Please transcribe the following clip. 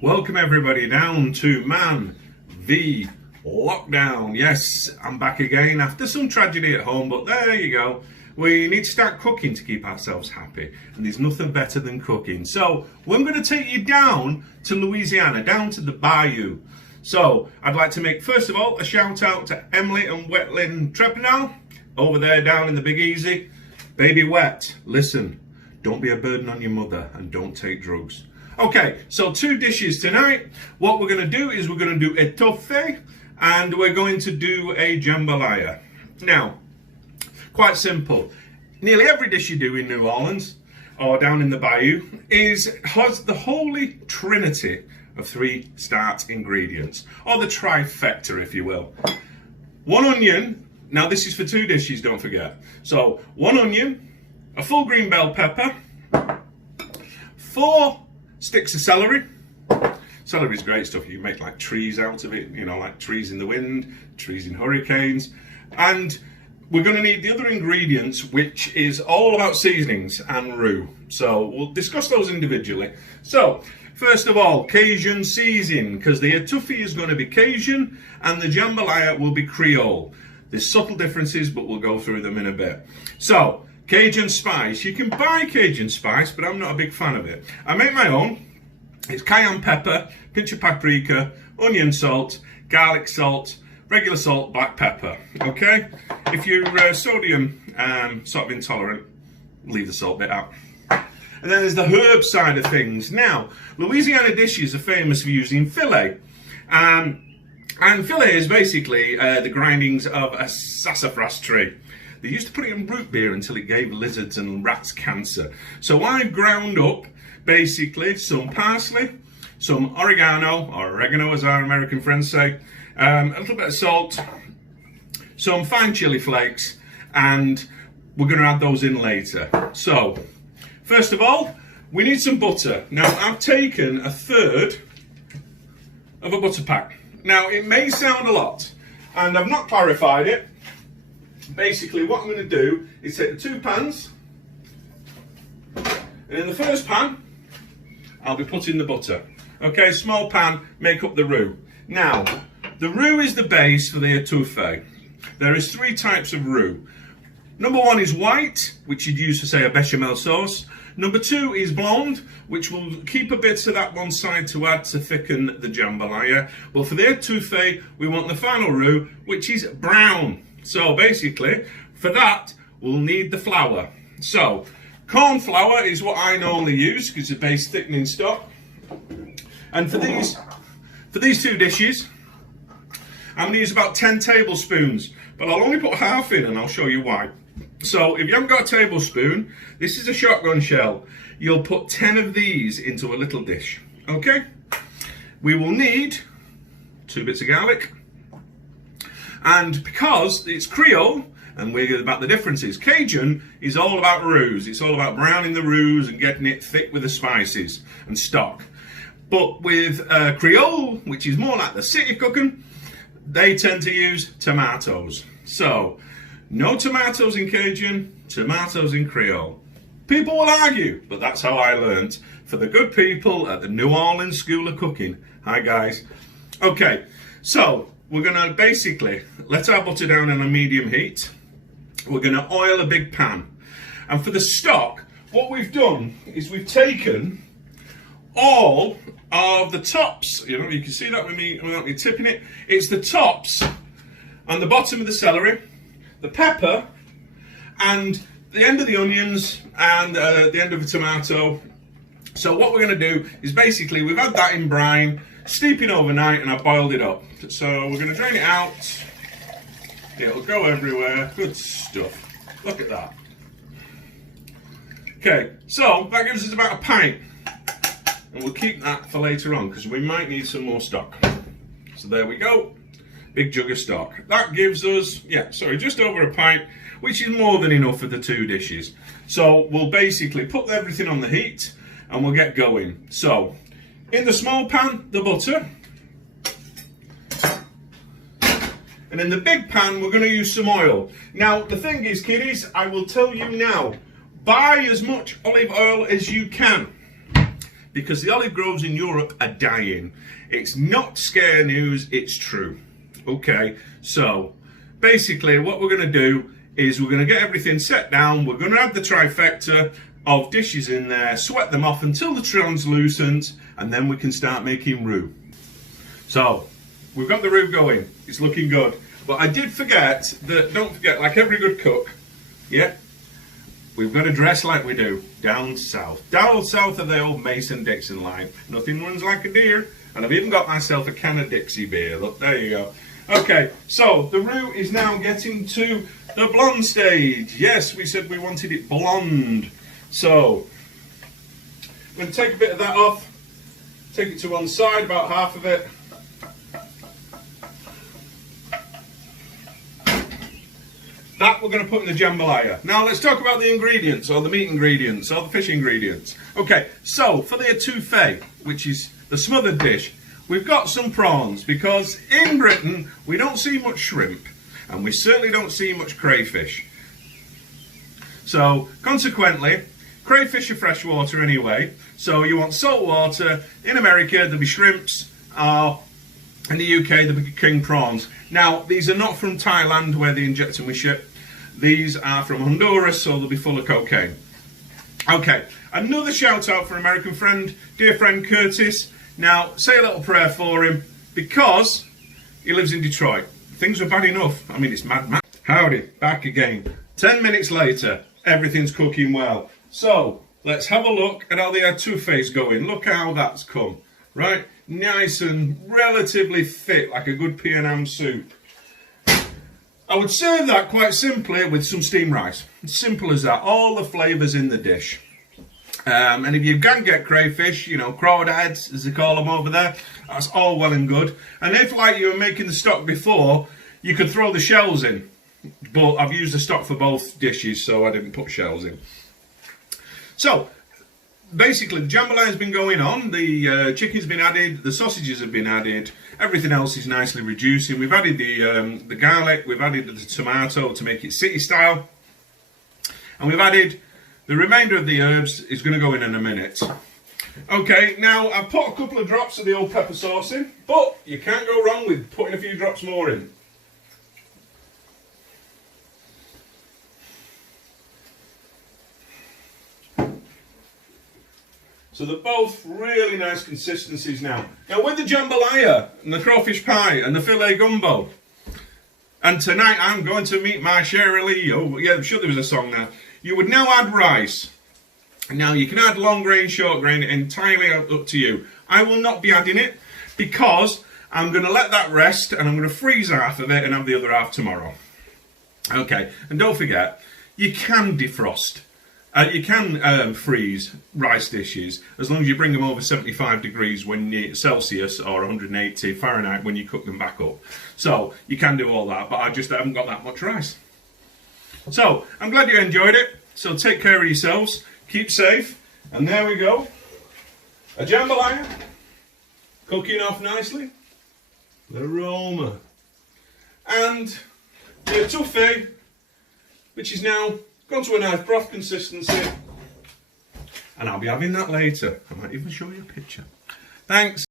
Welcome everybody down to Man v Lockdown. Yes, I'm back again after some tragedy at home, but there you go. We need to start cooking to keep ourselves happy, and there's nothing better than cooking. So we're going to take you down to Louisiana, down to the bayou. So I'd like to make, first of all, a shout out to Emily and Wetlin Trepnell over there down in the Big Easy. Baby Wet, listen, don't be a burden on your mother and don't take drugs. Okay, so 2 dishes tonight. What we're going to do is we're going to do etouffee and we're going to do a jambalaya. Now, quite simple. Nearly every dish you do in New Orleans or down in the bayou has the holy trinity of 3 start ingredients, or the trifecta if you will. 1 onion, now this is for 2 dishes, don't forget. So 1 onion, a full green bell pepper, 4 sticks of celery. Celery is great stuff. You can make like trees out of it, you know, like trees in the wind, trees in hurricanes. And we're going to need the other ingredients, which is all about seasonings and roux. So we'll discuss those individually. So first of all, Cajun seasoning, because the etouffee is going to be Cajun and the jambalaya will be Creole. There's subtle differences, but we'll go through them in a bit. So Cajun spice. You can buy Cajun spice, but I'm not a big fan of it. I make my own. It's cayenne pepper, pinch of paprika, onion salt, garlic salt, regular salt, black pepper. Okay? If you're sodium sort of intolerant, leave the salt bit out. And then there's the herb side of things. Now, Louisiana dishes are famous for using filet. And filet is basically the grindings of a sassafras tree. They used to put it in root beer until it gave lizards and rats cancer. So I've ground up basically some parsley, some oregano, or oregano as our American friends say, a little bit of salt, some fine chili flakes, and we're going to add those in later. So first of all, we need some butter. Now I've taken 1/3 of a butter pack. Now it may sound a lot, and I've not clarified it. Basically what I'm going to do is take the 2 pans, and in the first pan I'll be putting the butter. Okay, small pan, make up the roux. Now the roux is the base for the etouffee. There is 3 types of roux. Number 1 is white, which you'd use for say a bechamel sauce. Number 2 is blonde, which will keep a bit of that one side to add to thicken the jambalaya. Well, for the etouffee we want the final roux, which is brown. So basically, for that, we'll need the flour. So, corn flour is what I normally use because it's a base thickening stock. And for these 2 dishes, I'm going to use about 10 tablespoons, but I'll only put half in and I'll show you why. So, if you haven't got a tablespoon, this is a shotgun shell. You'll put 10 of these into a little dish. Okay? We will need 2 bits of garlic. And because it's Creole, and we're about the differences, Cajun is all about roux. It's all about browning the roux and getting it thick with the spices and stock. But with Creole, which is more like the city cooking, they tend to use tomatoes. So, no tomatoes in Cajun, tomatoes in Creole. People will argue, but that's how I learnt. For the good people at the New Orleans School of Cooking. Hi guys. Okay, so we're going to basically let our butter down on a medium heat. We're going to oil a big pan. And for the stock, what we've done is we've taken all of the tops. You know, you can see that with me without me tipping it. It's the tops and the bottom of the celery, the pepper, and the end of the onions, and the end of the tomato. So what we're going to do is basically we've had that in brine, steeping overnight, and I boiled it up. So we're going to drain it out. It'll go everywhere. Good stuff. Look at that. Okay, so that gives us about a pint. And we'll keep that for later on because we might need some more stock. So there we go. Big jug of stock. That gives us, just over a pint, which is more than enough for the 2 dishes. So we'll basically put everything on the heat and we'll get going. So in the small pan, the butter. And in the big pan, we're going to use some oil. Now, the thing is, kiddies, I will tell you now, buy as much olive oil as you can. because the olive groves in Europe are dying. It's not scare news, it's true. Okay, so basically what we're going to do is we're going to get everything set down. We're going to add the trifecta of dishes in there, sweat them off until they're translucent, and then we can start making roux. So we've got the roux going, it's looking good. But I did forget that, don't forget, like every good cook, yeah, we've got to dress like we do down south. Down south of the old Mason-Dixon line. Nothing runs like a deer. And I've even got myself a can of Dixie beer. Look, there you go. Okay, so the roux is now getting to the blonde stage. Yes, we said we wanted it blonde. So, I'm going to take a bit of that off. Take it to one side, about half of it. That we're going to put in the jambalaya. Now let's talk about the ingredients, or the meat ingredients, or the fish ingredients. Okay, so for the etouffee, which is the smothered dish, we've got some prawns, because in Britain we don't see much shrimp, and we certainly don't see much crayfish. So consequently, crayfish are freshwater anyway, so you want salt water. In America there'll be shrimps, in the UK there'll be king prawns. Now these are not from Thailand where they inject them with shit. These are from Honduras, so they'll be full of cocaine. Okay, another shout out for an American friend, dear friend Curtis. Now, say a little prayer for him, because he lives in Detroit. Things were bad enough. I mean, it's mad. Howdy, back again. 10 minutes later, everything's cooking well. So, let's have a look at how the etouffee's going. Look how that's come, right? Nice and relatively thick, like a good pea and ham soup. I would serve that quite simply with some steamed rice. Simple as that. All the flavours in the dish. And if you can get crayfish, you know, crawdads, as they call them over there, that's all well and good. And if, like you were making the stock before, you could throw the shells in. But I've used the stock for both dishes, so I didn't put shells in. So, basically, the jambalaya's been going on, the chicken's been added, the sausages have been added, everything else is nicely reducing. We've added the garlic, we've added the tomato to make it city style, and we've added the remainder of the herbs is going to go in a minute. Okay, now I've put a couple of drops of the old pepper sauce in, but you can't go wrong with putting a few drops more in. So they're both really nice consistencies now. Now with the jambalaya and the crawfish pie and the filet gumbo, and tonight I'm going to meet my Shirley. Oh yeah, I'm sure there was a song now. You would now add rice. Now you can add long grain, short grain, entirely up to you. I will not be adding it because I'm going to let that rest and I'm going to freeze half of it and have the other half tomorrow. Okay, and don't forget, you can defrost. You can freeze rice dishes as long as you bring them over 75 degrees when you, Celsius or 180 Fahrenheit when you cook them back up. So you can do all that, but I just haven't got that much rice. So I'm glad you enjoyed it. So take care of yourselves, keep safe, and there we go. A jambalaya cooking off nicely. The aroma. And the etouffee, which is now gone to a nice broth consistency, and I'll be having that later. I might even show you a picture. Thanks.